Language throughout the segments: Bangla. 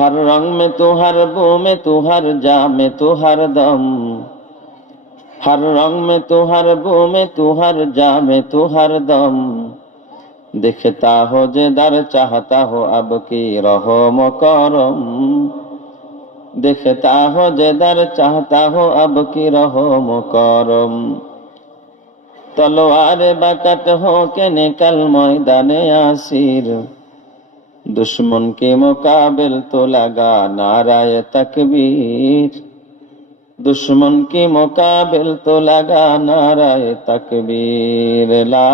हर रंग में तू, हर बू में तू, हर जा में तू, हर दम। हर रंग में तू, हर बू में तू, हर जा में तू, हर दम। दिखता हो जे दर, चाहता हो अब की रहम करम। दिखता हो जे दर, चाहता हो अब की रहम करम। तलवार बकट हो के निकल मैदाने आसिर। दुश्मन के मुकाबिल तो लगा नाराए तकबीर। दुश्मन के मुकाबिल तो लगा नाराए तकबीर। ला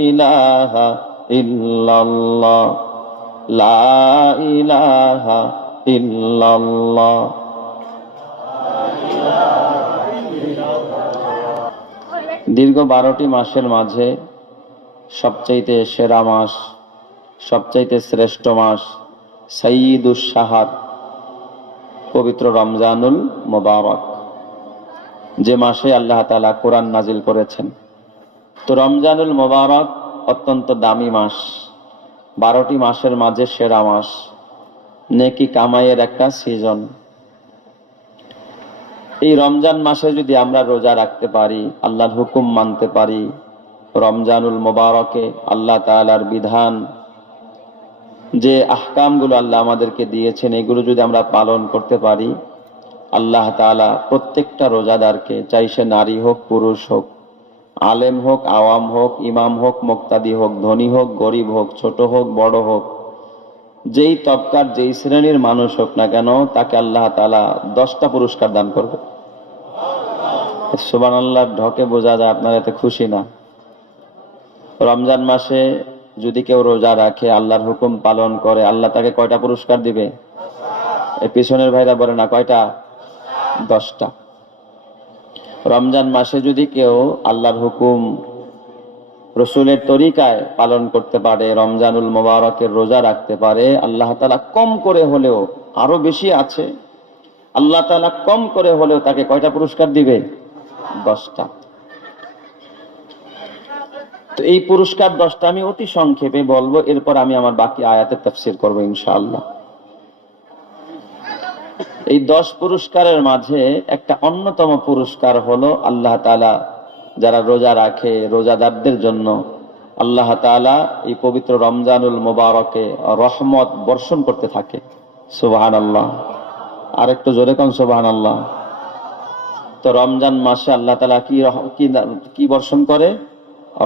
इलाहा इल्लल्लाह, ला इलाहा इल्लल्लाह। দীর্ঘ 12টি মাসের মাঝে সবচাইতে সেরা মাস, সবচাইতে শ্রেষ্ঠ মাস, সাইয়্যিদুশ শাহর, পবিত্র রমজানুল মুবারক, যে মাসে আল্লাহ তাআলা কোরআন নাজিল করেছেন। তো রমজানুল মুবারক অত্যন্ত দামি মাস, 12টি মাসের মাঝে সেরা মাস, নেকি কামাইয়ের একটা সিজন। এই রমজান মাসে যদি আমরা রোজা রাখতে পারি, আল্লাহর হুকুম মানতে পারি, রমজানুল মুবারকে আল্লাহ তাআলার বিধান, যে আহকামগুলো আল্লাহ আমাদেরকে দিয়েছেন, এগুলো যদি আমরা পালন করতে পারি, আল্লাহ তাআলা প্রত্যেকটা রোজাদারকে, চাই সে নারী হোক পুরুষ হোক, আলেম হোক আওয়াম হোক, ইমাম হোক মুক্তাদি হোক, ধনী হোক গরিব হোক, ছোট হোক বড় হোক, যেই তবকার যেই শ্রেণীর মানুষ হোক না কেন, তাকে আল্লাহ তাআলা 10টা পুরস্কার দান করবে। সুবহানাল্লাহ, ঢকে বোঝা যায় আপনারা এতে খুশি না। রমজান মাসে যদি কেউ রোজা রাখে, আল্লাহর হুকুম পালন করে, আল্লাহ তাকে কয়টা পুরস্কার দিবে? এই পিছনের ভাইরা বলে না কয়টা? 10টা। রমজান মাসে যদি কেউ আল্লাহর হুকুম রসুলের তরিকায় পালন করতে পারে, রমজানুল মুবারকের রোজা রাখতে পারে, আল্লাহ তাআলা কম করে হলেও, আরো বেশি আছে, আল্লাহ তাআলা কম করে হলেও তাকে কয়টা পুরস্কার দিবে? 10টা। তো এই পুরস্কার 10টা আমি অতি সংক্ষেপে বলবো, এরপর আমি আমার বাকি আয়াতের তাফসীর করব ইনশাআল্লাহ। এই 10 পুরস্কারের মাঝে একটা অন্যতম পুরস্কার হলো, আল্লাহ তাআলা যারা রোজা রাখে, রোজাদারদের জন্য আল্লাহ তাআলা এই পবিত্র রমজানুল মুবারকে রহমত বর্ষণ করতে থাকে। সুবহানাল্লাহ, আর একটু জোরে কোন সুবহানাল্লাহ। তো রমজান মাসে আল্লাহ তাআলা কি বর্ষণ করে?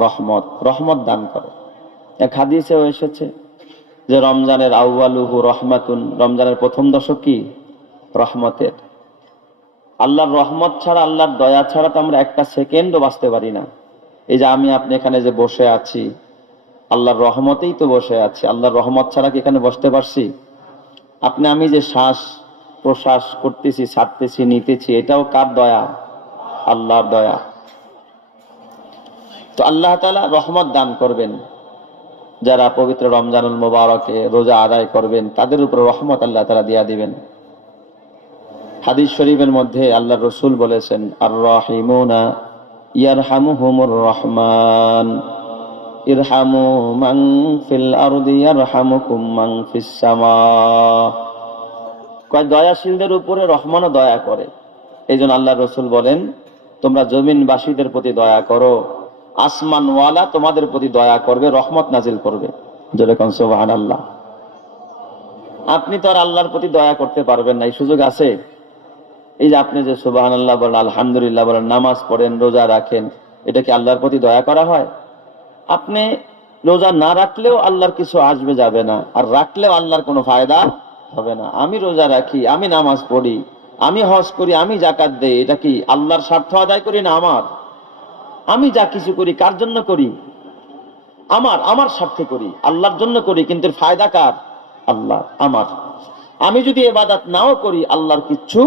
রহমত, রহমত দান করে। এক হাদিসেও এসেছে যে রমজানের আউয়ালুহু রহমাতুন, রমজানের প্রথম দশক কি? রহমতের। আল্লাহর রহমত ছাড়া, আল্লাহর দয়া ছাড়া তো আমরা একটা সেকেন্ডও বাঁচতে পারি না। এই যে আমি আপনি এখানে যে বসে আছি, আল্লাহর রহমতেই তো বসে আছি। আল্লাহর রহমত ছাড়া কি এখানে বসতে পারছি? আপনি আমি যে শ্বাস প্রশ্বাস করতেছি, ছাড়তেছি, নিতেছি, এটাও কার দয়া? আল্লাহর দয়া। তো আল্লাহ তাআলা রহমত দান করবেন, যারা পবিত্র রমজানুল মুবারকে রোজা আদায় করবেন, তাদের উপর রহমত আল্লাহ তাআলা দিয়া দিবেন। হাদিস শরীফের মধ্যে আল্লাহর রাসূল বলেছেন, আর রাহিমুনা ইয়ারহামুহুমুর রহমান, ইরহামু মান ফিল আরদি ইয়ারহামুকুম মান ফিস সামা। কয় দয়াশীলদের উপরে রহমানও দয়া করে। এইজন্য আল্লাহর রাসূল বলেন, তোমরা জমিনবাসীদের প্রতি দয়া করো, আসমানওয়ালা তোমাদের প্রতি দয়া করবে, রহমত নাজিল করবে। জোরে কোন সুবহানাল্লাহ। আপনি তো আর আল্লাহর প্রতি দয়া করতে পারবেন না, এই সুযোগ আছে? এই যে আপনি যে সুবহানাল্লাহ বলেন, আলহামদুলিল্লাহ বলেন, নামাজ পড়েন, রোজা রাখেন, এটা কি আল্লাহর প্রতি দয়া করা হয়? আপনি রোজা না রাখলেও আল্লাহর কিছু আসবে যাবে না, আর রাখলেও আল্লাহর কোনো ফায়দা হবে না। আমি রোজা রাখি, আমি নামাজ পড়ি, আমি হজ করি, আমি যাকাত দেই, এটা কি আল্লাহর স্বার্থ আদায় করি না আমার? আমি যা কিছু করি কার জন্য করি? আমার স্বার্থে করি, আল্লাহর জন্য করি, কিন্তু ফায়দা কার? আল্লাহ, আমার। আমি যদি ইবাদত নাও করি, আল্লাহর কিচ্ছু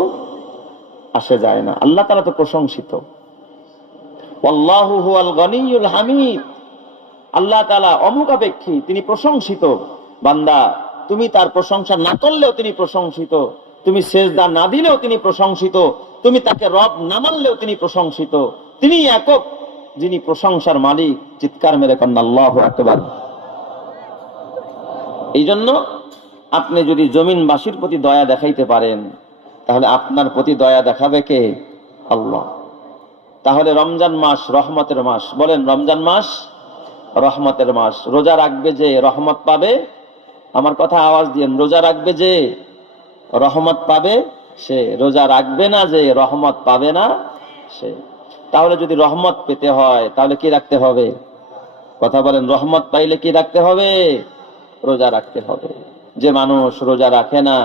আসে যায় না। আল্লাহ তাআলা তো প্রশংসিত। আল্লাহু হুয়াল গনিয়ুল হামিদ, আল্লাহ তাআলা অমুখাপেক্ষী, তিনি প্রশংসিত। বান্দা, তুমি তার প্রশংসা না করলেও তিনি প্রশংসিত, তুমি সেজদা না দিলেও তিনি প্রশংসিত, তুমি তাকে রব না মানলেও তিনি প্রশংসিত। তিনি একক, যিনি প্রশংসার মালিক। চিৎকার মেরে কন্যা আল্লাহু আকবার। এই জন্য আপনি যদি জমিনবাসীর প্রতি দয়া দেখাইতে পারেন, তাহলে আপনার প্রতি দয়া দেখাবে কে? আল্লাহ। তাহলে রমজান মাস রহমতের মাস। বলেন, রমজান মাস রহমতের মাস। রোজা রাখবে যে রহমত পাবে। আমার কথা আওয়াজ দিয়েন, রোজা রাখবে যে রহমত পাবে সে, রোজা রাখবে না যে রহমত পাবে না সে। তাহলে যদি রহমত পেতে হয় তাহলে কি রাখতে হবে? কথা বলেন, রহমত পাইলে কি রাখতে হবে? রোজা রাখতে হবে। যে মানুষ রোজা রাখে না,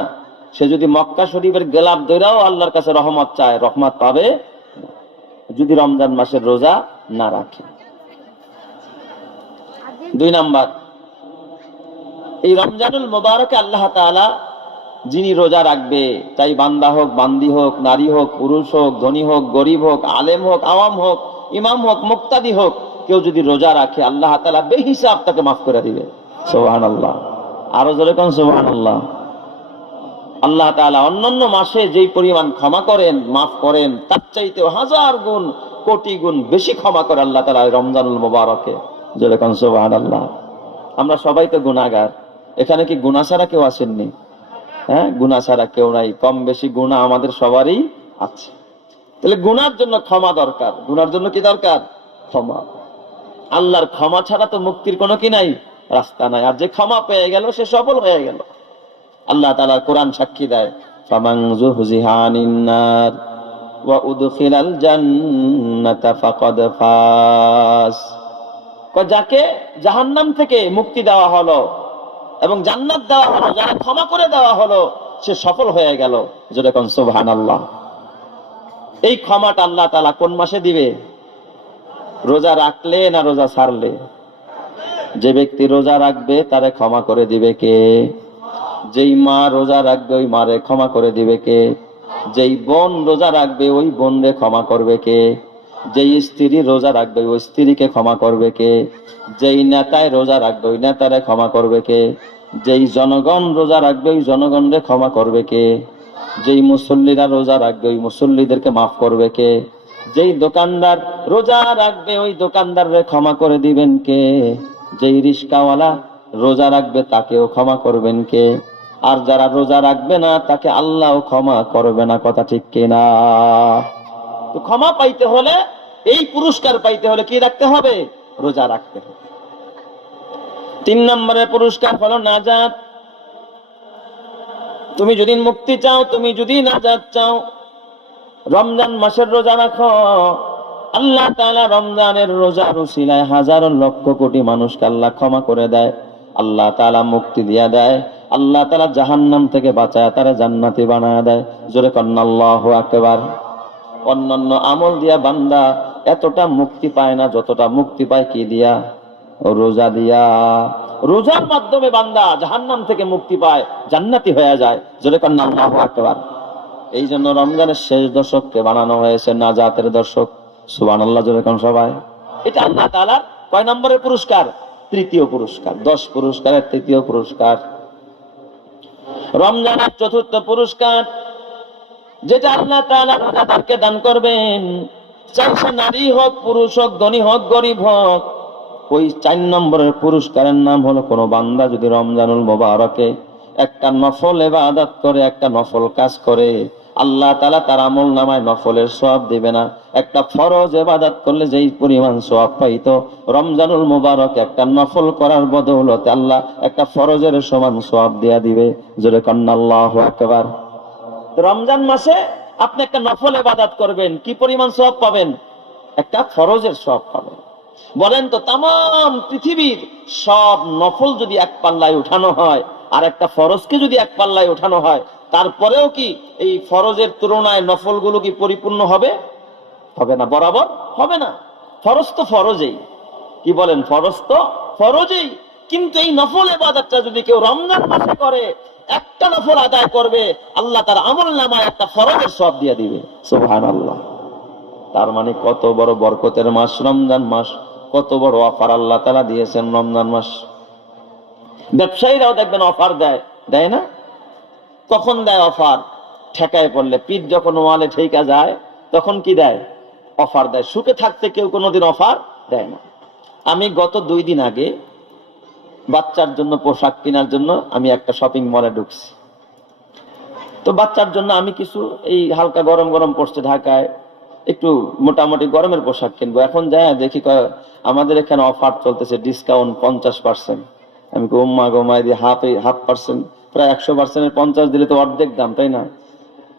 সে যদি মক্কা শরীফের গেলাপ ধরেও আল্লাহর কাছে রহমত চায়, রহমত পাবে যদি রমজান মাসের রোজা না রাখে। 2 নাম্বার, এই রমজানুল মুবারকে আল্লাহ তাআলা যিনি রোজা রাখবে, চাই বান্দা হোক, বান্দি হোক, নারী হোক, পুরুষ হোক, ধনী হোক, গরিব হোক, আলেম হোক, আওয়াম হোক, ইমাম হোক, মুক্তাদি হোক, কেউ যদি রোজা রাখে আল্লাহ তাআলা বেহিসাব তাকে মাফ করে দিবে। সুবহানাল্লাহ। আরো জোরে কোন সুবহানাল্লাহ। আল্লাহ তাআলা অন্যান্য মাসে যেই পরিমাণ ক্ষমা করেন, মাফ করেন, তার চাইতে 1000 গুণ, কোটি গুণ বেশি ক্ষমা করে আল্লাহ তাআলা রমজানুল মুবারকে। জোরে কোন সুবহানাল্লাহ। আমরা সবাই তো গুনাহগার। এখানে কি গুনাহ ছাড়া কেউ আসেননি? হ্যাঁ, গুনাহ ছাড়া কেউ নাই। কম বেশি গুনাহ আমাদের সবারই আছে। তাহলে গুনার জন্য ক্ষমা দরকার। গুনার জন্য কি দরকার? ক্ষমা। আল্লাহর ক্ষমা ছাড়া তো মুক্তির কোনো কি নাই, রাস্তা নাই। আর যে ক্ষমা পেয়ে গেল সে সফল হয়ে গেল। আল্লাহ তাআলার কোরআন সাক্ষী দেয়, ফামান যুহজিহা আনিন নার ওয়া উদখিলাল জান্নাতা ফাকাদ ফাস। যাকে জাহান্নাম থেকে মুক্তি দেওয়া হলো এবং জান্নাত দেওয়া হলো, যারা ক্ষমা করে দেওয়া হলো, সে সফল হয়ে গেল। যেরকম সুবহানাল্লাহ। এই ক্ষমাটা আল্লাহ তাআলা কোন মাসে দিবে? রোজা রাখলে না রোজা ছাড়লে? যে ব্যক্তি রোজা রাখবে তারে ক্ষমা করে দিবে কে? যেই মা রোজা রাখবে ওই মারে ক্ষমা করে দিবে কে? যেই বোন রোজা রাখবে ওই বোনরে ক্ষমা করবে কে? যেই স্ত্রী রোজা রাখবে ওই স্ত্রীকে ক্ষমা করবে কে? যেই নেতায় রোজা রাখবে ওই নেতারে ক্ষমা করবে কে? যেই জনগণ রোজা রাখবে ওই জনগণরে ক্ষমা করবে কে? যেই মুসল্লিরা রোজা রাখবে ওই মুসল্লিদেরকে মাফ করবে কে? যেই দোকানদার রোজা রাখবে ওই দোকানদাররে ক্ষমা করে দিবেন কে? যেই রিস্কাওয়ালা রোজা রাখবে তাকেও ক্ষমা করবেন কে? আর যারা রোজা রাখবে না তাকে আল্লাহ ক্ষমা করবে না। কথা ঠিক কিনা? তো ক্ষমা পাইতে হলে, এই পুরস্কার পাইতে হলে কি রাখতে হবে? রোজা রাখতে হবে। 3 নম্বরের পুরস্কার হলো নাজাত। তুমি যদি মুক্তি চাও, তুমি যদি নাজাত চাও, রমজান মাসের রোজা রাখো। আল্লাহ তাআলা রমজানের রোজার উসিলায় হাজারো লক্ষ কোটি মানুষকে আল্লাহ ক্ষমা করে দেয়। আল্লাহ তাআলা মুক্তি দিয়া দেয়। আল্লাহ তাআলা জাহান্নাম থেকে বাঁচায় তারা জান্নাতি বানায় দেয়। জোরে কন্না আল্লাহু আকবার। অন্যান্য আমল দিয়া বান্দা এতটা মুক্তি পায় না যতটা মুক্তি পায় কি দিয়া? রোজা দিয়া। রোজার মাধ্যমে বান্দা জাহান্নাম থেকে মুক্তি পায়, জান্নাতি হয়ে যায়। জোরে কন্না আল্লাহু আকবার। এই জন্য রমজানের শেষ দশককে বানানো হয়েছে নাজাতের দশক। সুবহানাল্লাহ। জোরে কোন সবাই। এটা আল্লাহ তাআলার কয় নম্বরের পুরস্কার? 3য় পুরস্কার। 10 পুরস্কারের 3য় পুরস্কার। রমজানের 4র্থ পুরস্কার, যেটা আল্লাহ তাআলা রোজাদারকে দান করবেন, চাই সে নারী হোক, পুরুষ হোক, ধনী হোক, গরিব হোক। ওই 4 নম্বরের পুরস্কারের নাম হলো, কোন বান্দা যদি রমজানুল মুবারকে একটা নফল ইবাদত করে, একটা নফল কাজ করে, আল্লাহ তাআলা তার আমল নামায় নফলের সওয়াব দিবে না। একটা ফরজ ইবাদত করলে যেই পরিমাণ সওয়াব পাইতো, রমজানুল মুবারক একটা নফল করার বদৌলতে আল্লাহ একটা ফরজের সমান সওয়াব দিয়া দিবে। জোরে কন্না আল্লাহু আকবার। রমজান মাসে আপনি একটা নফল ইবাদত করবেন, কি পরিমাণ সওয়াব পাবেন? একটা ফরজের সওয়াব পাবেন। বলেন তো, তাম পৃথিবীর সব নফল যদি এক পাল্লায় উঠানো হয় আর একটা ফরজকে যদি এক পাল্লায় উঠানো হয়, তারপরেও কি এই ফরজের তুলনায় নফলগুলো কি পরিপূর্ণ হবে? হবে না, বরাবর হবে না। ফরজ তো ফরজেই। কি বলেন? ফরজ তো ফরজেই। কিন্তু এই নফল ইবাদতটা যদি কেউ রমজান মাসে করে, একটা নফল আদায় করবে, আল্লাহ তার আমলনামায় একটা ফরজের সওয়াব দিয়ে দিবে। সুবহানাল্লাহ। তার মানে কত বড় বরকতের মাস রমজান মাস, কত বড় অফার আল্লাহ তাআলা দিয়েছেন রমজান মাস। ব্যবসায়ীরাও দেখবেন অফার দেয়, দেয় না? কখন দেয় অফার? ঠেকায় পড়লে, পিঠ যখন ওয়ালে ঠেকা যায় তখন কি দেয়? অফার দেয়। সুখে থাকতে কেউ কোনোদিন অফার দেয় না। আমি গত 2 দিন আগে বাচ্চার জন্য পোশাক কেনার জন্য আমি একটা শপিং মলে ঢুকছি। তো বাচ্চার জন্য আমি কিছু এই হালকা গরম গরম পড়ছে ঢাকায়, একটু মোটামুটি গরমের পোশাক কিনবো। এখন যায় দেখি আমাদের এখানে অফার চলতেছে, ডিসকাউন্ট 50%। আমি গোম্মা গোমায় দিয়ে হাফ পার্সেন্ট, প্রায় 100%-এর 50 দিলে তো অর্ধেক দাম, তাই না?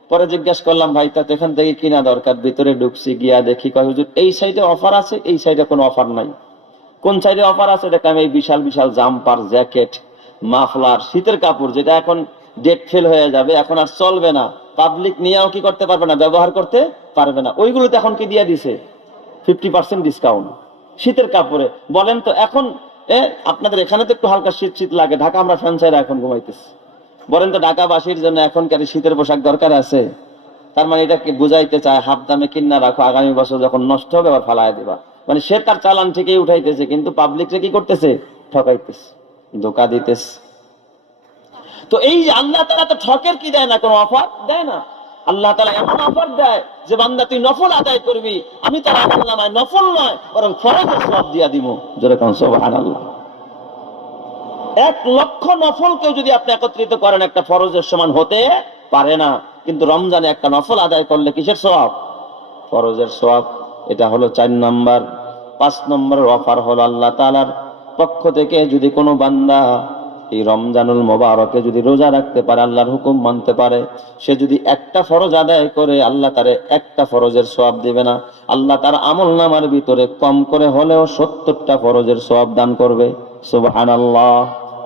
পরে জিজ্ঞাসা করলাম, ভাই তা এখান থেকে কিনা দরকার। ভিতরে ঢুকছি, গিয়া দেখি কয় হুজুর এই সাইডে অফার আছে, এই সাইডে কোনো অফার নাই। কোন সাইডে অফার আছে দেখলাম এই বিশাল বিশাল জাম্পার, জ্যাকেট, মাফলার, শীতের কাপড়, যেটা এখন ডেট ফেল হয়ে যাবে, এখন আর চলবে না, পাবলিক নিয়েও কি করতে পারবে না, ব্যবহার করতে পারবে না, ওইগুলোতে এখন কি দিয়ে দিছে 50% ডিসকাউন্ট শীতের কাপড়ে। বলেন তো এখন আপনাদের এখানে তো একটু হালকা শীত শীত লাগে, ঢাকা আমরা ফ্যান ছাইরা এখন ঘুমাইতেছি। বলেন তো ঢাকাবাসীর জন্য এখনকার শীতের পোশাক দরকার আছে? তার মানে এটা কি বুঝাইতে চায়, হাফ দামে কিনা রাখো, আগামী বছর যখন নষ্ট হবে আবার ফালায় দিবা। মানে সে তার চালান ঠিকই উঠাইতেছে, কিন্তু পাবলিকরে কি করতেছে, ঠকাইতেছে, ধোকা দিতেছে। তো এই যে আল্লাহ তাআলা তো ঠকের কি দেয় না, কোনো অফার দেয় না। আল্লাহ তাআলা এমন অফার দেয় যে বান্দা তুই নফল আদায় করবি, আমি তার আমলনামায় নফল নয় বরং ফরজের সওয়াব দিয়া দিব। জোরে কোন সুবহানাল্লাহ। 1,00,000 নফল কেউ যদি আপনি একত্রিত করেন, একটা ফরজের সমান হতে পারে না। কিন্তু রমজানে একটা নফল আদায় করলে কিসের সওয়াব? ফরজের সওয়াব। এটা হলো 4 নাম্বার। 5 নম্বরের অফার হলো আল্লাহ তাআলার পক্ষ থেকে যদি কোনো বান্দা এই রমজানুল মোবারকে যদি রোজা রাখতে পারে, আল্লাহর হুকুম মানতে পারে, সে যদি একটা ফরজ আদায় করে, আল্লাহ তারে একটা ফরজের সওয়াব দিবে না, আল্লাহ তার আমলনামার ভিতরে কম করে হলেও 70টা ফরজের সওয়াব দান করবে। সুবহানাল্লাহ।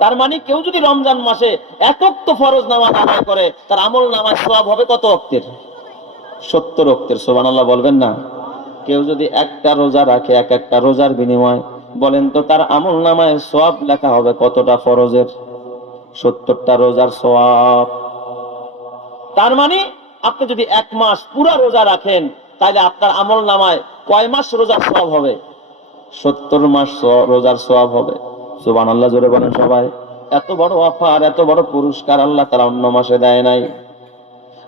তার মানে কেউ যদি রমজান মাসে 1 ওয়াক্ত ফরজ নামাজ আদায় করে, তার আমলনামায় সওয়াব হবে কত ওয়াক্তের? 70 ওয়াক্তের। সুবহানাল্লাহ বলবেন না? কেউ যদি একটা রোজা রাখে, এক একটা রোজার বিনিময়, বলেন তো তার আমলনামায় সওয়াব লেখা হবে কতটা ফরজের? 70টা রোজার সওয়াব। তার মানে আপনি যদি 1 মাস পুরা রোজা রাখেন, তাহলে আপনার আমলনামায় কয় মাস রোজার সওয়াব হবে? 70 মাস রোজার সওয়াব হবে। সুবহানাল্লাহ জোরে বলেন সবাই। এত বড় অফার, এত বড় পুরস্কার আল্লাহ তাআলা অন্য মাসে দেয় নাই।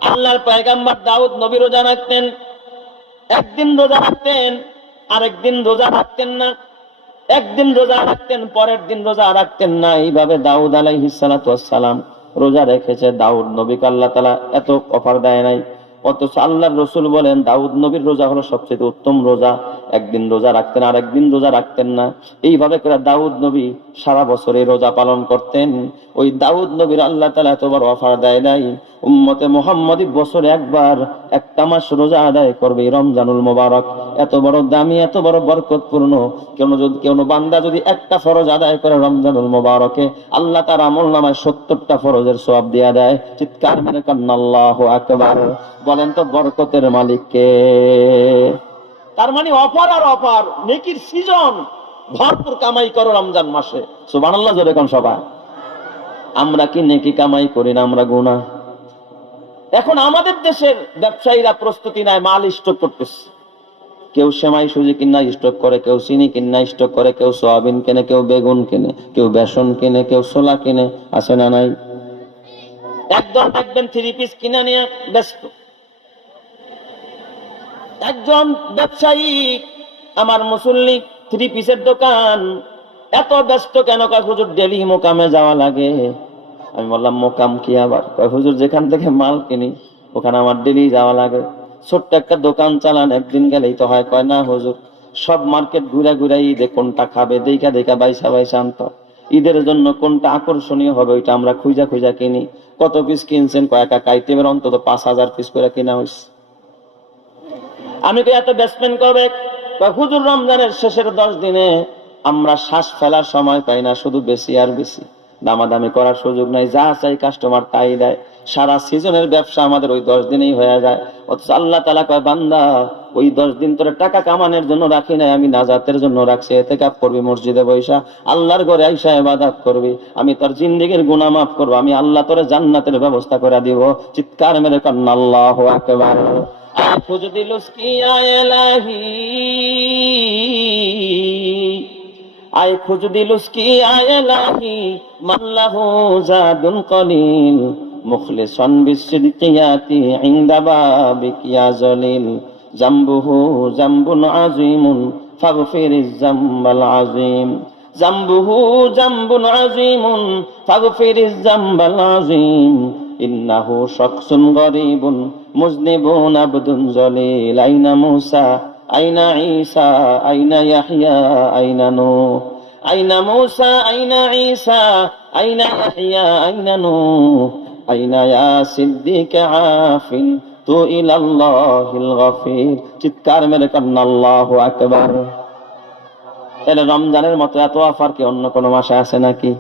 আল্লাহর পয়গম্বর দাউদ নবী রোজা রাখতেন, একদিন রোজা রাখতেন, আরেকদিন রোজা রাখতেন না, একদিন রোজা রাখতেন, পরের দিন রোজা রাখতেন না। এইভাবে দাউদ আলাইহিস সালাতু ওয়াস সালাম রোজা রেখেছে। দাউদ নবীকে আল্লাহ তাআলা এত অফার দেয় নাই। অথচ আল্লাহর রাসূল বলেন দাউদ নবীর রোজা হলো সবচেয়ে উত্তম রোজা। একদিন রোজা রাখতেন, আরেকদিন রোজা রাখতেন না। এইভাবে করে দাউদ নবী সারা বছরে রোজা পালন করতেন। ওই দাউদ নবীর আল্লাহ তাআলা এত বড় অফার দেয় নাই। উম্মতে মুহাম্মাদি বছরে একবার একটা মাস রোজা আদায় করবে, রমজানুল মোবারক। এত বড় দামি, এত বড় বরকতপূর্ণ কোনো বান্দা যদি একটা ফরজ আদায় করে রমজানুল মোবারকে, আল্লাহ তার আমলনামায় 70টা ফরজের সওয়াব দিয়ে দেয়। চিৎকার মেরে কান্না আল্লাহু আকবার। বলেন তো বরকতের মালিক কে? তার মানে অফার আর অফার, নেকির সিজন, ভরপুর কামাই করো রমজান মাসে। সুবহানাল্লাহ জোরে কোন সবাই। আমরা কি নেকি কামাই করি না? আমরা গুনাহ। এখন আমাদের দেশের ব্যবসায়ীরা প্রস্তুতি নেয়, মাল স্টক করতেছে। কেউ সেমাই সুজি কিনা স্টক করে, কেউ চিনি কিনা স্টক করে, কেউ সয়াবিন কিনে, কেউ বেগুন কিনে, কেউ বেসন কিনে, কেউ ছোলা কিনে। আছে না নাই? একজন দেখবেন 3 পিস কিনা নিয়ে ব্যস্ত। একজন ব্যবসায়ী, আমার মুসল্লি, 3 পিসের দোকান, এত ব্যস্ত কেন? কয় হুজুর ডেলি মোকামে যাওয়া লাগে। আমি বললাম মোকাম কি আবার? কয় হুজুর যেখান থেকে মাল কিনি ওখানে আমার ডেলি যাওয়া লাগে। ছোট্ট একটা দোকান চালান, একদিন গেলেই তো হয়। কয় না হুজুর, সব মার্কেট ঘুরে ঘুরে ঈদে কোনটা খাবে দেখা দেখা বাইসা বাইসা আনতো। ঈদের জন্য কোনটা আকর্ষণীয় হবে ওইটা আমরা খুঁজা খুঁজা কিনি। কত পিস কিনছেন? কয়েক আইটেমের অন্তত 5,000 পিস করে কিনা হয়েছে। আমি কি এত বেসমেন্ট করবে? হুজুর রমজানের শেষের 10 দিনে আমরা শ্বাস ফেলার সময় পাই না, শুধু বেশি আর বেশি, দামাদামি করার সুযোগ নাই, যা চাই কাস্টমার তাই দেয়। সারা সিজনের ব্যবসা আমাদের ওই 10 দিনেই হয়ে যায়। অথচ আল্লাহ তাআলা কয় বান্দা ওই 10 দিন তোরে টাকা কামানোর জন্য রাখি নাই, আমি নাজাতের জন্য রাখছি। ইতিকাফ করবি মসজিদে বৈশা, আল্লাহর ঘরে আইসা ইবাদত করবি, আমি তোর জিন্দেগীর গুনাহ মাফ করব, আমি আল্লাহ তোরে জান্নাতের ব্যবস্থা করে দিব। চিৎকার মেরে কান্না আল্লাহু আকবার। খুঁজ দিলুস কি আয়লাহি, আয় খুঁজ দিলুস কি আয়লাহি, মাল্লাহু জাদুন কলিল, মুখলিসান বিসিদকিয়াতি ইনদা বাবিক ইয়া জলিল, জামবুহু জামবুন আযীমুন ফাগফিরিজ জামবাল আযীম। জামবুহু জামবুন আযীমুন ফাগফিরিজ জামবাল আযীম ইন্নাহু শাখসুন গরীবুন মুযনিবুন আবদুন জলিল আইনা মূসা আইনা ঈসা আইনা ইয়াহইয়া আইনা নূহ আইনা মূসা আইনা ঈসা আইনা ইয়াহইয়া আইনা নূহ আইনা ইয়া সিদ্দিক আফিন তু ইলাল্লাহিল গফির। চিৎকার মেরে কান্না আল্লাহু আকবার। তাহলে রমজানের মতো এত অফার কি অন্য কোনো মাসে আছে নাকি?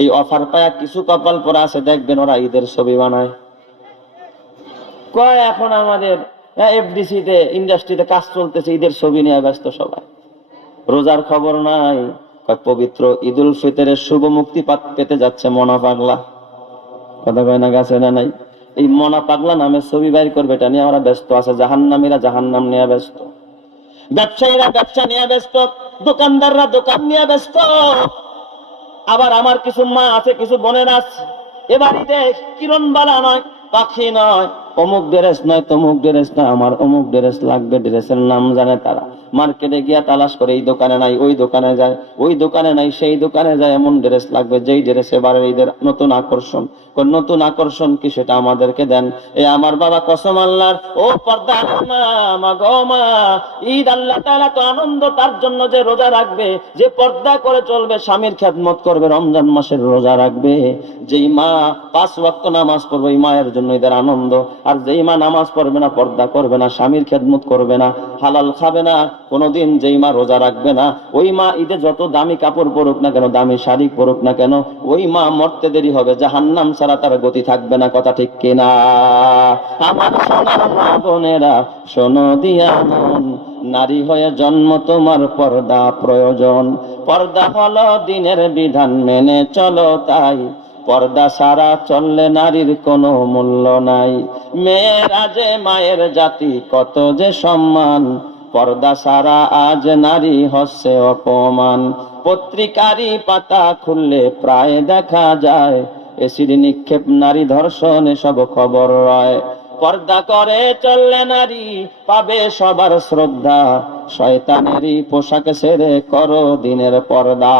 এই অফার পায়া কিছু কপাল পরা আছে, দেখবেন ওরা ঈদের ছবি বানায়। কয় এখন আমাদের এফডিসি তে ইন্ডাস্ট্রিতে কাজ চলতেছে, ঈদের ছবি নিয়ে ব্যস্ত সবাই, রোজার খবর নাই। কয় পবিত্র ঈদুল ফিতরের শুভ মুক্তি পেতে যাচ্ছে মনা পাগলা। কথা কয় না, গাছে না নাই? এই মনা পাগলা নামে ছবি বাইর করবে, এটা নিয়ে ওরা ব্যস্ত আছে। জাহান্নামীরা জাহান্নাম নিয়ে ব্যস্ত, ব্যবসায়ীরা ব্যবসা নিয়ে ব্যস্ত, দোকানদাররা দোকান নিয়ে ব্যস্ত। আবার আমার কিছু মা আছে, কিছু বোনের আছে, এবারে কিরণ বালা নয়, পাখি নয়, অমুক ড্রেস নয়, তমুক ড্রেস নয়, আমার অমুক ড্রেস লাগবে। ড্রেসের নাম জানে তারা, মার্কেটে গিয়া তালাশ করে, এই দোকানে নাই, ওই দোকানে যায়, ওই দোকানে নাই, সেই দোকানে যায়, এমন ড্রেস লাগবে যেই ড্রেস এবারে ঈদের নতুন আকর্ষণ। নতুন আকর্ষণ কি সেটা আমাদেরকে দেন। এ আমার বাবা কসম আল্লাহর, ও পর্দা মা গো মা, ঈদ আল্লাহ তাআলা তো আনন্দ তার জন্য যে রোজা রাখবে, যে পর্দা করে চলবে, স্বামীর খেদমত করবে, রমজান মাসের রোজা রাখবে। যেই মা 5 ওয়াক্ত নামাজ পড়বে, এই মায়ের জন্য ঈদের আনন্দ। আর যেই মা নামাজ পড়বে না, পর্দা করবে না, স্বামীর খেদমত করবে না, হালাল খাবে না কোনোদিন, যেই মা রোজা রাখবে না, ওই মা ঈদে যত দামি কাপড় পরুক না কেন, দামি শাড়ি পরুক না কেন, ওই মা মরতে দেরি হবে, জাহান্নাম ছাড়া তার গতি থাকবে না। কথা ঠিক কিনা? আমার সোনার মা বোনেরা শোনো দিয়া মন, নারী হয়ে জন্ম তোমার পর্দা প্রয়োজন। পর্দা হলো দিনের বিধান, মেনে চলো তাই। পর্দা ছাড়া চললে নারীর কোনো মূল্য নাই। মেয়েরা যে মায়ের জাতি, কত যে সম্মান, পর্দা ছাড়া আজ নারী হচ্ছে অপমান। পত্রিকারি পাতা খুললে প্রায় দেখা যায়, এসিড নিক্ষেপ, নারী ধর্ষণ, এসব খবর রয়। পর্দা করে চললে নারী পাবে সবার শ্রদ্ধা, শয়তানেরই পোশাকে ছেড়ে করো দিনের পর্দা।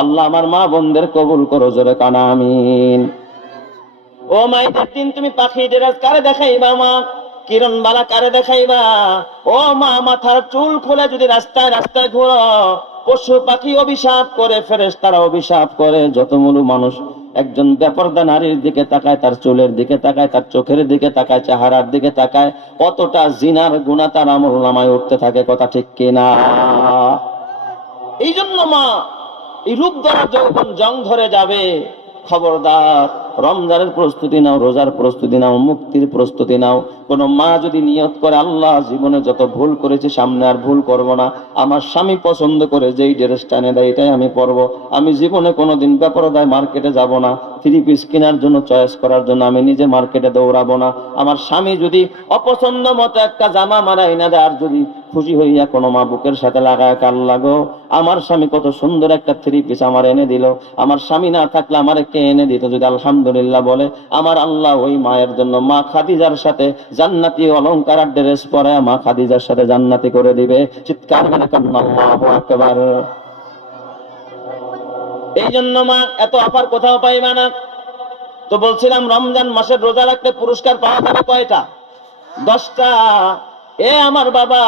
আল্লাহ আমার মা বোনদের কবুল করো, জোরে কানা আমিন। ও মাইদের দিন তুমি পাখি ডেরাজ কারে দেখাইবা মা? কিরণ বালা কারে দেখাইবা? ও মা, মাথার চুল খুলে যদি রাস্তায় রাস্তায় ঘোরো, পশু পাখি অভিশাপ করে, ফেরেশতারা অভিশাপ করে, যত মুলু মানুষ একজন বেপরদা নারীর দিকে তাকায়, তার চুলের দিকে তাকায়, তার চোখের দিকে তাকায়, চেহারার দিকে তাকায়, অতটা জিনার গুনাহ তার আমলনামায় উঠতে থাকে। কথা ঠিক কিনা? এই জন্য মা, এই রূপ ধরা যৌবন জং ধরে যাবে, খবরদার রমজানের প্রস্তুতি নাও, রোজার প্রস্তুতি নাও, মুক্তির প্রস্তুতি নাও। কোন মা যদি নিয়ত করে, আল্লাহ জীবনে যত ভুল করেছি সামনে আর ভুল করব না, আমার স্বামী পছন্দ করে যেই ড্রেসটা এনে দেয় এটাই আমি পরবো, আমি জীবনে কোনোদিন বেপরদায় মার্কেটে যাব না, 3 পিস কেনার জন্য, চয়েস করার জন্য আমি নিজে মার্কেটে দৌড়াবো না। আমার স্বামী যদি অপছন্দ মতো একটা জামা মারা এনে দেয়, আর যদি খুশি হইয়া কোনো মা বুকের সাথে লাগায়, কাল লাগো আমার স্বামী কত সুন্দর একটা 3 পিস আমার এনে দিল, আমার স্বামী না থাকলে আমার কে এনে দিত, যদি আলহামদুলিল্লাহ বলে, আমার আল্লাহ ওই মায়ের জন্য, মা খাদিজার সাথে জান্নাতি অলংকার ড্রেস পরে মা খাদিজার সাথে জান্নাতি করে দিবে। চিৎকার করে কান্না আল্লাহু আকবার। এই জন্য মা, এত অফার কোথাও পাইবা না। তো বলছিলাম রমজান মাসের রোজা রাখলে পুরস্কার পাওয়া যাবে কয়টা? 10টা। এ আমার বাবা,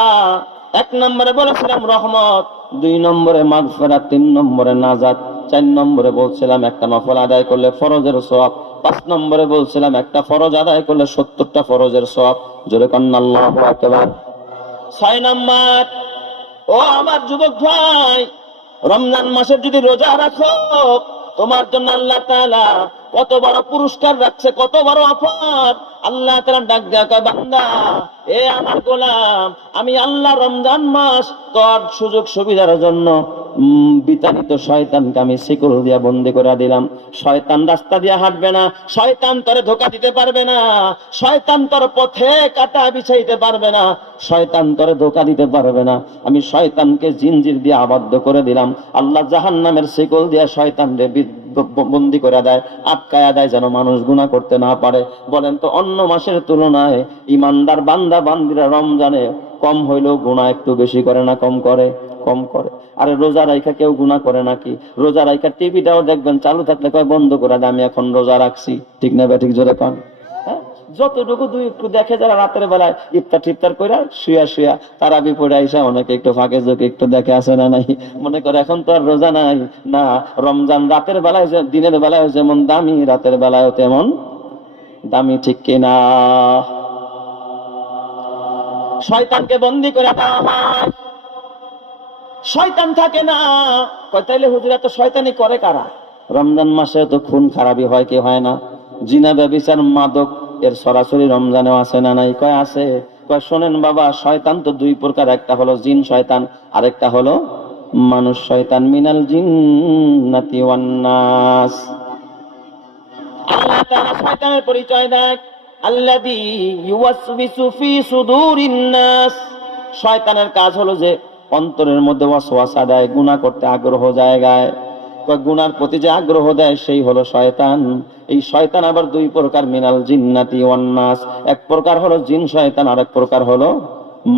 1 নম্বরে বলেছিলাম রহমত, 2 নম্বরে মাগফিরাত, 3 নম্বরে নাজাত, 4 নম্বরে বলছিলাম একটা নফল আদায় করলে ফরজের সওয়াব, 5 নম্বরে বলছিলাম একটা ফরজ আদায় করলে 70টা ফরজের সওয়াব। জোরে কান্না আল্লাহু আকবার। 6 নম্বর, ও আমার যুবক ভাই, রমজান মাসের যদি রোজা রাখো, তোমার জন্য আল্লাহ তাআলা কত বড় পুরস্কার রাখছে, কত বড় অফার। আল্লাহ তাআলা ডাক দেয়া কয়, বান্দা, এ আমার গোলাম, আমি আল্লাহ রমজান মাস তোর সুযোগ সুবিধার জন্য বিতাড়িত শয়তানকে আমি শিকল দিয়া বন্দী করে দিলাম। শয়তান রাস্তা দিয়া হাঁটবে না, শয়তান তোরে ধোঁকা দিতে পারবে না, শয়তান তোর পথে কাটা বিছাইতে পারবে না, শয়তান তোরে ধোঁকা দিতে পারবে না। আমি শয়তানকে জিনজির দিয়ে আবদ্ধ করে দিলাম। আল্লাহ জাহান্নামের শিকল দিয়া শয়তানরে বন্দী করে দেয়, আটকায়া দেয়, যেন মানুষ গুনাহ করতে না পারে। বলেন তো, অন্য মাসের তুলনায় ইমানদার বান্দা বান্দিরা রমজানে কম হইলেও গুনাহ একটু বেশি করে না কম করে? কম করে। আরে রোজা রাইখা কেউ গুনাহ করে নাকি? রোজা রাইখা টিভিটাও দেখবেন চালু থাকলে কয় বন্ধ করে দে, আমি এখন রোজা রাখছি। ঠিক না ঠিক জোরে কন? হ্যাঁ, যতটুকু দুই একটু দেখে যারা রাতের বেলায় ইফতার টিফতার করে শুয়া শুয়া তারা বিপদে আইসা অনেকে একটু ফাঁকে ঝোঁকে একটু দেখে আসে না নাই, মনে করে এখন তো আর রোজা নাই। না, রমজান রাতের বেলায় দিনের বেলায় যেমন দামি, রাতের বেলায় তেমন দামি। ঠিক কিনা? শয়তানকে বন্দী করে দেওয়া হয়, শয়তান থাকে না। কয় তাইলে হুজুর এত শয়তানি করে কারা? রমজান মাসে তো খুন খারাপি হয় কি হয় না? জিনা ব্যভিচার মাদক এর সরাসরি রমজানেও আছে না নাই? কয় আছে। কয় শোনেন বাবা, শয়তান তো দুই প্রকার, একটা হলো জিন শয়তান, আরেকটা হলো মানুষ শয়তান। মিনাল জিন্নাতি ওয়ান নাস। আল্লাহ তাআলা শয়তানের পরিচয় দেয় আল্লাযী ইউওয়াসবিসু ফি সুদুরিন নাস। শয়তানের কাজ হলো যে অন্তরের মধ্যে ওয়াসওয়াসা দেয়, গুনাহ করতে আগ্রহ জায়গায়। গুনার প্রতি যে আগ্রহ দেয় সেই হলো শয়তান। এই শয়তান আবার দুই প্রকার, মিনাল জিন্নাতি ওয়ান নাস। এক প্রকার হলো জিন শয়তান, আর এক প্রকার হলো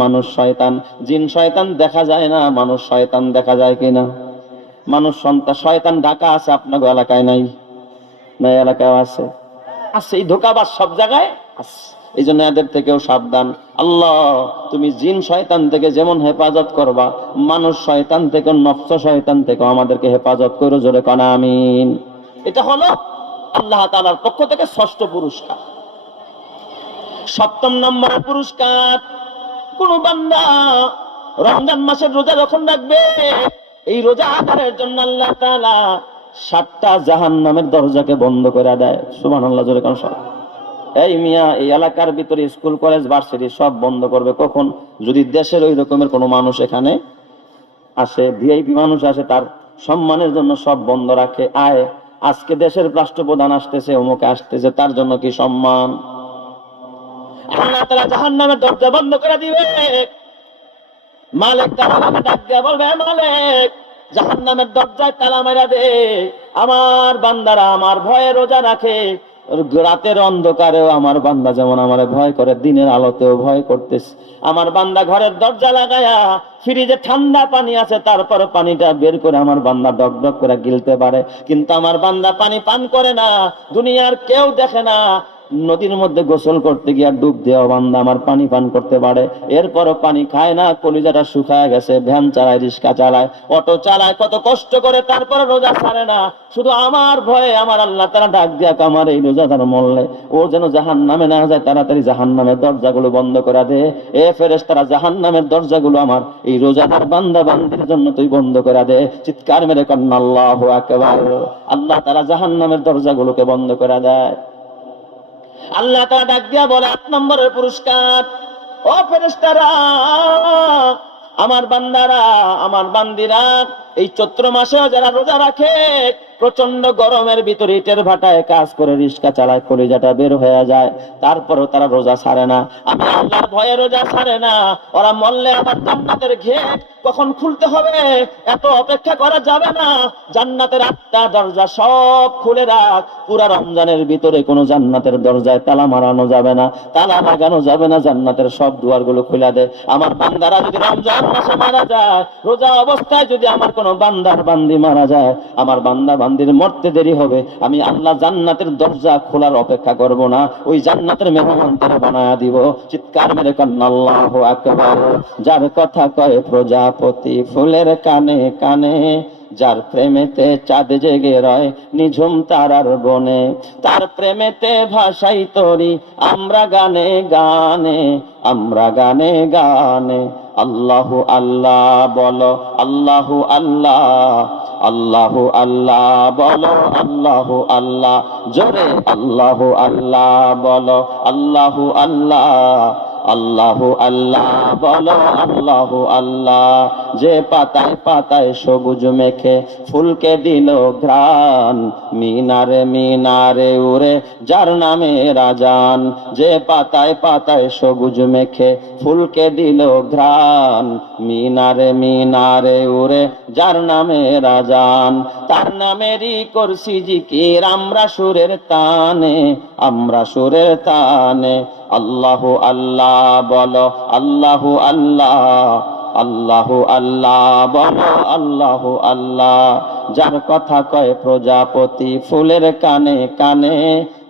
মানুষ শয়তান। জিন শয়তান দেখা যায় না, মানুষ শয়তান দেখা যায় কিনা? মানুষ শয়তান ঢাকা আছে, আপনার এলাকায় নাই? না, এলাকায় আছে। আছে, এই ধোঁকাবাজ সব জায়গায় আছে। এই জন্য এদের থেকেও সাবধান। আল্লাহ তুমি জিন শয়তান থেকে যেমন হেফাজত করবা, মানুষ শয়তান থেকে, নফস শয়তান থেকে আমাদেরকে হেফাজত করো। জোরে কানা আমিন। এটা হলো আল্লাহ তাআলার পক্ষ থেকে ষষ্ঠ পুরস্কার। সপ্তম নম্বরের পুরস্কার, কোন বান্দা রমজান মাসের রোজা যখন রাখবে, এই রোজা আদায়ের জন্য আল্লাহ তাআলা 7টা জাহান্নামের দরজাকে বন্ধ করে দেয়। সুবহানাল্লাহ, জোরে কান। এই মিয়া, এই এলাকার ভিতরে স্কুল কলেজ ভার্সিটি সব বন্ধ করবে কখন? যদি দেশের ওই রকমের কোনো মানুষ এখানে আসে, ভিআইপি মানুষ আসে, তার সম্মানের জন্য সব বন্ধ রাখে। আয় আজকে দেশের রাষ্ট্রপ্রধান আসতেছে, অমুকে আসতেছে, তার জন্য কি সম্মান? আল্লাহ তাআলা জাহান্নামের দরজা বন্ধ করে দিবে। মালিক তাআলা ডাক দিয়ে বলবে, মালিক জাহান্নামের দরজায় তালা মেরা দে। আমার বান্দারা আমার ভয়ে রোজা রাখে, রাতের অন্ধকারেও আমার বান্দা যেমন আমারে ভয় করে, দিনের আলোতেও ভয় করতেছে। আমার বান্দা ঘরের দরজা লাগায়া ফ্রিজে ঠান্ডা পানি আছে, তারপর পানিটা বের করে আমার বান্দা ডক ডক করে গিলতে পারে, কিন্তু আমার বান্দা পানি পান করে না। দুনিয়ার কেউ দেখে না। নদীর মধ্যে গোসল করতে গিয়া ডুব দেওয়া বান্দা আমার পানি পান করতে পারে, এরপরও পানি খায় না। কলিজাটা শুকায় গেছে, ভ্যান চালায়, রিক্সা চালায়, অটো চালায়, কত কষ্ট করে, তারপরে রোজা ছাড়ে না। শুধু আমার ভয়ে আমার আল্লাহ তাআলা ডাক দিয়া আমার এই রোজাদার মরলে ও যেন জাহান্নামে না যায়, তাড়াতাড়ি জাহান্নামের দরজাগুলো বন্ধ করে দে। এ ফেরেশতারা, জাহান্নামের দরজাগুলো আমার এই রোজাদার বান্দা বান্দির জন্য তুই বন্ধ করে দে। চিৎকার মেরে কন্না আল্লাহু আকবার। আল্লাহ তাআলা জাহান্নামের দরজাগুলোকে বন্ধ করে দেয়। আল্লাহ তাআলা ডাক দিয়া বলে, 8 নম্বরের পুরস্কার, ও ফেরেশতারা, আমার বান্দারা, আমার বান্দিরা, এই চৈত্র মাসে যারা রোজা রাখে, প্রচন্ড গরমের ভিতরে ইটের ভাটায় কাজ করে, রিক্সা চালায়, কলিজাটা বের হয়ে যায়, তারপরেও তারা রোজা ছাড়ে না। আমি আল্লাহর ভয়ে রোজা ছাড়ে না। ওরা মরলে আমার জান্নাতের গেট কখন খুলতে হবে এত অপেক্ষা করা যাবে না। জান্নাতের 8টা দরজা সব খুলে রাখ। পুরা রমজানের ভিতরে কোনো জান্নাতের দরজায় তালা মারানো যাবে না, তালা লাগানো যাবে না। জান্নাতের সব দুয়ারগুলো খুলে দে। আমার বান্দারা যদি রমজান মাসে মারা যায়, রোজা অবস্থায় যদি আমার কোনো বান্দার বান্দি মারা যায়, আমার বান্দা বান্দির মরতে দেরি হবে, আমি আল্লাহ জান্নাতের দরজা খোলার অপেক্ষা করব না, ওই জান্নাতের মেহমানদের বানায়া দিব। চিৎকার মেরে কন্না আল্লাহু আকবার। যার কথা কয় প্রজাপতি ফুলের কানে কানে, যার প্রেমেতে চাঁদ জেগে রয় নিঝুম তারার বনে, তার প্রেমেতে ভাষাই তরি আমরা গানে গানে, আমরা গানে গানে। আল্লাহু আল্লাহ বলো, আল্লাহু আল্লাহ, আল্লাহু আল্লাহ বলো, আল্লাহু আল্লাহ, জোরে আল্লাহু আল্লাহ বলো, আল্লাহু আল্লাহ, আল্লাহু আল্লাহ বলো, আল্লাহু আল্লাহ। যে পাতায় পাতায় সবুজ মেখে ফুলকে দিল ঘ্রাণ, মিনারে মিনারে উড়ে যার নামে রাজান। যে পাতায় পাতায় সবুজ মেখে ফুলকে দিল ঘ্রাণ, মিনারে মিনারে উড়ে যার নামে রাজান। তার নামেরই করছি জিকির আমরা সুরের তানে, আমরা সুরের তানে। আল্লাহু আল্লাহ বলো, আল্লাহু আল্লাহ, আল্লাহু আল্লাহ বলো আল্লাহু আল্লাহ। যার কথা কয় প্রজাপতি ফুলের কানে কানে,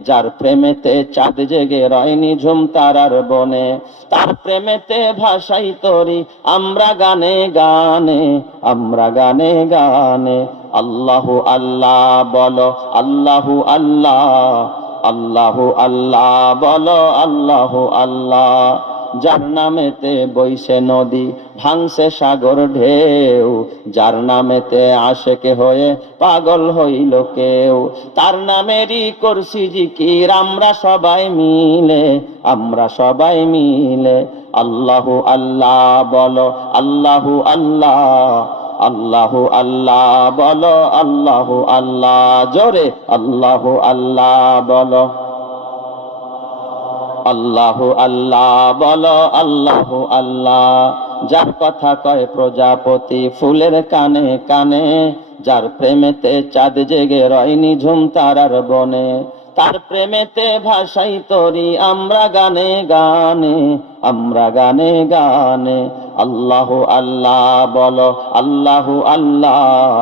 যার প্রেমেতে চাঁদ জেগে রয় নিঝুম তারার বনে, তার প্রেমেতে ভাষাই তরি আমরা গানে গানে, আমরা গানে গানে। আল্লাহু আল্লাহ বলো আল্লাহু আল্লাহ, আল্লাহু আল্লাহ বলো আল্লাহু আল্লাহ। যার নামেতে বইছে নদী ভাঙছে সাগর ঢেউ, যার নামেতে আশেকে হয়ে পাগল হইল কেউ, তার নামেরই করছি জিকির আমরা সবাই মিলে, আমরা সবাই মিলে। আল্লাহু আল্লাহ বলো আল্লাহু আল্লাহ, আল্লাহু আল্লাহ বলো আল্লাহু আল্লাহ। জোরে আল্লাহু আল্লাহ বলো আল্লাহু আল্লাহ বলো আল্লাহু আল্লাহ। যার কথা কয় প্রজাপতি ফুলের কানে কানে, যার প্রেমেতে চাঁদ জেগে রয় নিঝুম তারার বনে, তার প্রেমেতে ভাষাই তরি আমরা গানে গানে, আমরা গানে গানে। আল্লাহু আল্লাহ বলো আল্লাহু আল্লাহ,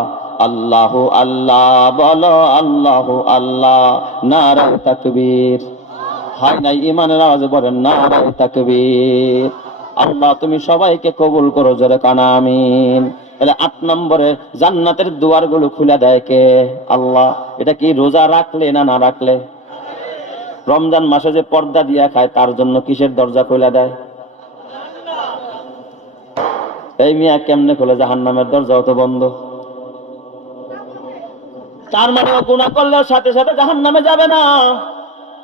আল্লাহু আল্লাহ বলো আল্লাহু আল্লাহ। নারায়ে তাকবীর। হয় নাই ইমানের আওয়াজে বলেন নারায়ে তাকবীর। আল্লাহ তুমি সবাইকে কবুল করো, জোরে কানা আমিন। তাহলে 8 নম্বরে জান্নাতের দুয়ারগুলো খুলে দেয় কে? আল্লাহ। এটা কি রোজা রাখলে না না রাখলে? রমজান মাসে যে পর্দা দিয়া খায় তার জন্য কিসের দরজা খুলে দেয়? এই মিয়া কেমনে খুলে? জাহান্নামের দরজাও তো বন্ধ। তার মানে ও গুনাহ করলেও সাথে সাথে জাহান্নামে যাবে না।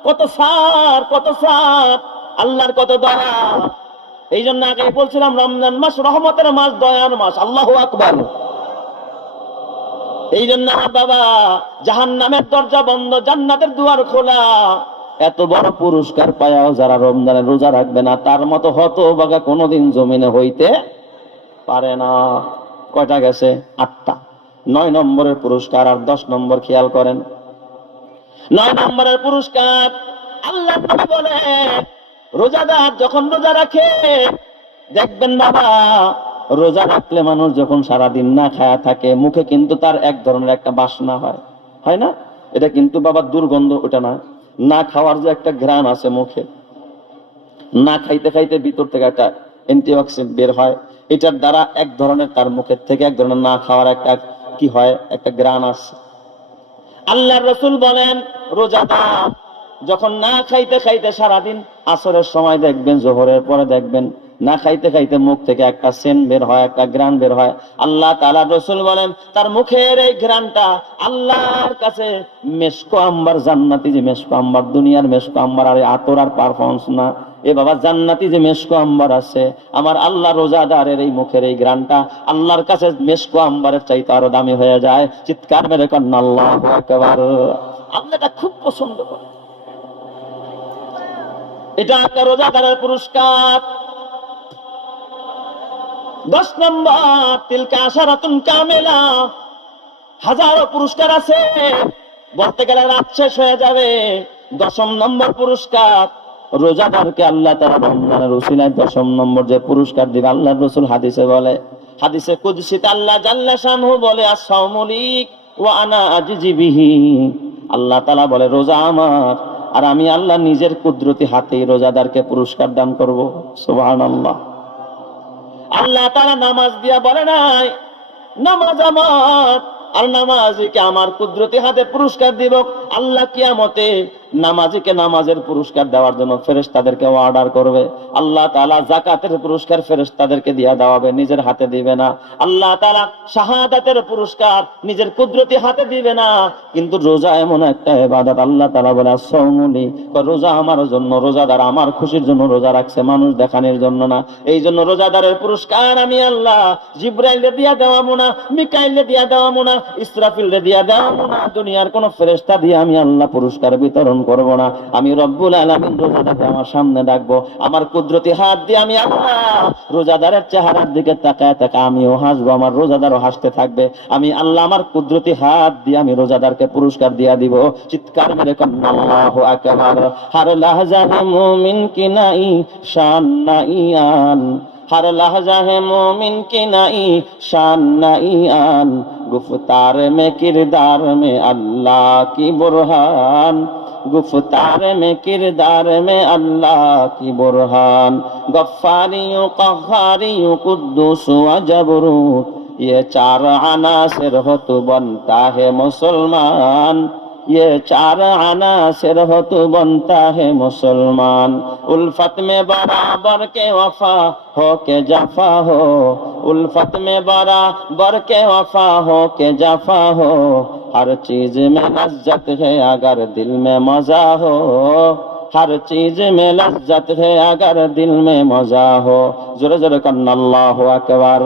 কত সার, কত সার, আল্লাহর কত দয়া। এই জন্য আগে বলছিলাম রমজান মাস রহমতের মাস, দয়ার মাস। আল্লাহু আকবার। এই জন্য বাবা জাহান্নামের দরজা বন্ধ, জান্নাতের দুয়ার খোলা। এত বড় পুরস্কার পায়াও যারা রমজানে রোজা রাখবে না, তার মতো হতভাগা কোনোদিন জমিনে হইতে পারে না। কয়টা গেছে? 8টা। 9 নম্বরের পুরস্কার আর 10 নম্বর খেয়াল করেন। 9 নম্বরের পুরস্কার আল্লাহ নবী বলে, রোজাদার যখন রোজা রাখে, দেখবেন বাবা রোজা রাখলে মানুষ যখন সারাদিন না খায়া থাকে, মুখে কিন্তু তার এক ধরনের একটা বাসনা হয়, হয় না? এটা কিন্তু বাবা দুর্গন্ধ, ওটা না। না খাওয়ার যে একটা ঘ্রাণ আছে মুখে, না খাইতে খাইতে ভিতর থেকে একটা অ্যান্টিঅক্সিডেন্ট বের হয়, এটার দ্বারা এক ধরনের তার মুখের থেকে এক ধরনের না খাওয়ার একটা কি হয়, একটা ঘ্রাণ আছে। আল্লাহর রাসূল বলেন, রোজাদার যখন না খাইতে খাইতে সারাদিন, আসরের সময় দেখবেন, জোহরের পরে দেখবেন, না খাইতে খাইতে মুখ থেকে একটা সেন্ট বের হয়, একটা ঘ্রাণ বের হয়। আল্লাহ তাআলার রাসূল বলেন, তার মুখের এই ঘ্রাণটা আল্লাহর কাছে মেশকো আম্বার, জান্নাতি যে মেশকো আম্বার, দুনিয়ার মেশকো আম্বার আর আতর আর পারফিউমস না, এ বাবা জান্নাতি যে মেশকো আম্বার আছে, আমার আল্লাহ রোজাদারের এই মুখের এই ঘ্রাণটা আল্লাহর কাছে মেশকো আম্বারের চাইতে আরো দামি হয়ে যায়। চিৎকার মেরে কন্না আল্লাহু আকবার। আল্লাহ এটা খুব পছন্দ করে। এটা একটা রোজাদারের পুরস্কার। 10 নম্বর, তিলকা আশারাতুন কামিলা। হাজারো পুরস্কার আছে, বলতে গেলে রাত শেষ হয়ে যাবে। 10ম নম্বর পুরস্কার, রোজাদারকে আল্লাহ তাআলা রমজানের উসিলায় 10ম নম্বর যে পুরস্কার দিবে, আল্লাহর রাসূল হাদিসে বলে, হাদিসে কুদসিতে আল্লাহ জাল্লা শানহু বলে, আস-সাওমু লি ওয়া আনা আজজি বিহি। আল্লাহ তাআলা বলে, রোজা আমার, আর আমি আল্লাহ নিজের কুদরতি হাতে রোজাদারকে পুরস্কার দান করব। সুবহানাল্লাহ। আল্লাহ তাআলা নামাজ দিয়া বলে নাই, নামাজ আমার, আর নামাজীকে আমার কুদরতি হাতে পুরস্কার দিব। আল্লাহ কিয়ামতে নামাজীকে নামাজের পুরস্কার দেওয়ার জন্য ফেরেশতাদেরকে অর্ডার করবে। আল্লাহ তাআলা যাকাতের পুরস্কার ফেরেশতাদেরকে দিয়া দেওয়াবে, নিজের হাতে দিবে না। আল্লাহ তাআলা শাহাদাতের পুরস্কার নিজের কুদরতি হাতে দিবে না। কিন্তু রোজা এমন একটা ইবাদত, আল্লাহ তাআলা বলে, আস-সাওমুলি, রোজা আমার জন্য, রোজাদার আমার খুশির জন্য রোজা রাখছে, মানুষ দেখানোর জন্য না। এই জন্য রোজাদারের পুরস্কার আমি আল্লাহ জিবরাইলে দিয়া দেওয়াবো না, মিকাইলে দিয়া দেওয়াবো না, ইসরাফিলে দিয়া দেওয়াবো না, দুনিয়ার কোন ফেরেশতা দিয়ে আমি আল্লাহ পুরস্কার বিতরণ করব না। আমি রব্বুল আলামিন রোজাদারকে আমার সামনে ডাকবো, আমার কুদরতি হাত দিয়ে আমি আল্লাহ রোজাদারের চেহারার দিকে তাকায় তাকায় আমিও হাসবো, আমার রোজাদারও হাসতে থাকবে। আমি আল্লাহ আমার কুদরতি হাত দিয়ে আমি রোজাদারকে পুরস্কার দিয়া দিব। চিৎকার মেরে কন্না আল্লাহু আকবার। হার লাহজানে মুমিন কি নাই শান নাইয়ান, हर लहजा है मोमिन की नई शान नई आन, गुफ्तार में किरदार में अल्लाह की बुरहान, गुफ्तार में किरदार में अल्लाह की बुरहान। गफ्फारियों क़ह्हारियों कुद्दूस व जबरूत, ये चार अनासिर हो तो बनता है मुसलमान, ये चार अनासिर हो तो बनता है मुसलमान। उल्फत में बराबर के वफा हो के जफा हो, उल्फत में बराबर के वफा हो के जफा हो, हर चीज में लज्जत है अगर दिल में मजा हो, हर चीज में लज्जत है अगर दिल में मजा हो। जोरे जोरे कन्ना अल्लाहु अकबर।